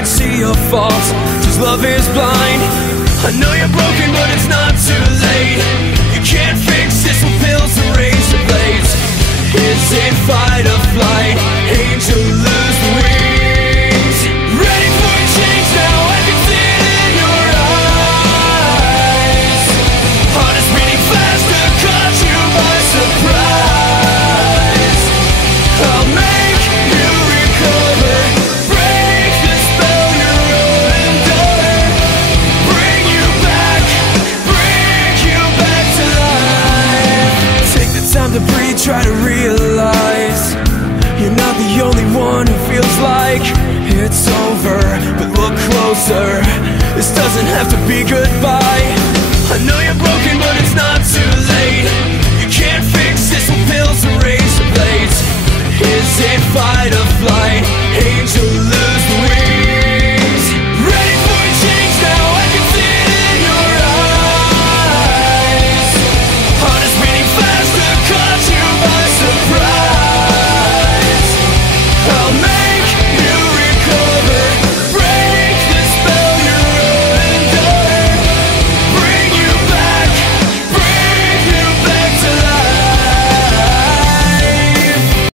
can't see your faults, 'cause love is blind. I know you're broken, but it's not too late. You can't fix this with pills and razor blades. Is it fight or flight? Hate to lose the wings. Ready for a change now, I can see it in your eyes. Heart is beating faster, caught you by surprise. I'll make you recover, break the spell you're under, bring you back to life. Take the time to breathe, try to realize you're not the only one who feels like it's over. But look closer, this doesn't have to be goodbye. I know you're broken, but it's not too late. You can't fix this with pills and razor blades. Is it fight or